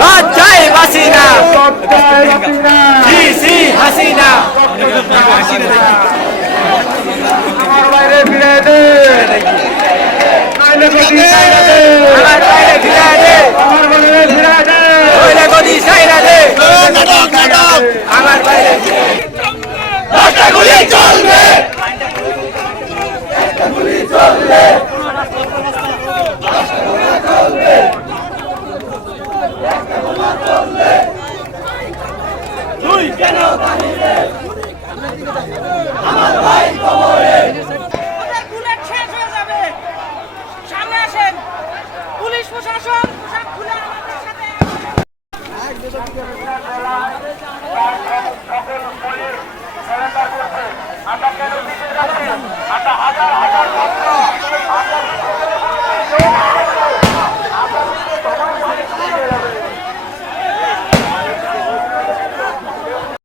লজ্জায় বাসি না সি হাসিনা আমার বাইরে ফিরে দে আমার বাইরে ফিরে দে আমার বাইরে ফিরে দে ওইলে গদি সাইরা দে আমার বাইরে একটা গুলি চলবে একটা গুলি চলবে তুই কেন